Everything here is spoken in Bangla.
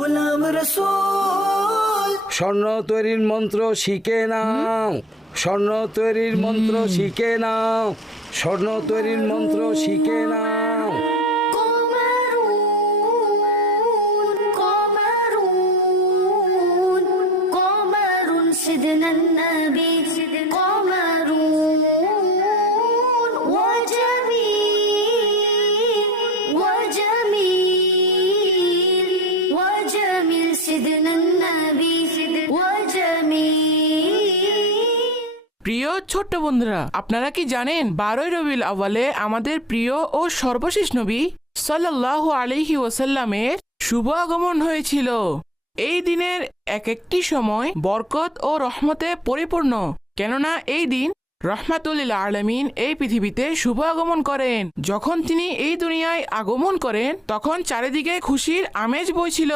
গোলাম রসূল। স্বর্ণ তৈরির মন্ত্র শিখে নাও, স্বর্ণ তৈরির মন্ত্র শিখে নাও, স্বর্ণ তৈরির মন্ত্র শিখে নাও। قمر سيدنا النبي قمر وجميل سيدنا النبي وجميل। প্রিয় ছোট্ট বন্ধুরা, আপনারা কি জানেন 12 রবিউল আউয়ালে আমাদের প্রিয় ও সর্বশেষ নবী সাল্লাল্লাহু আলাইহি ওয়াসাল্লামের শুভ আগমন হয়েছিল। এই দিনের এক একটি সময় বরকত ও রহমতে পরিপূর্ণ, কেননা এই দিন রহমাতুল আলামিন এই পৃথিবীতে শুভ আগমন করেন। যখন তিনি এই দুনিয়ায় আগমন করেন তখন চারিদিকে খুশির আমেজ বইছিল।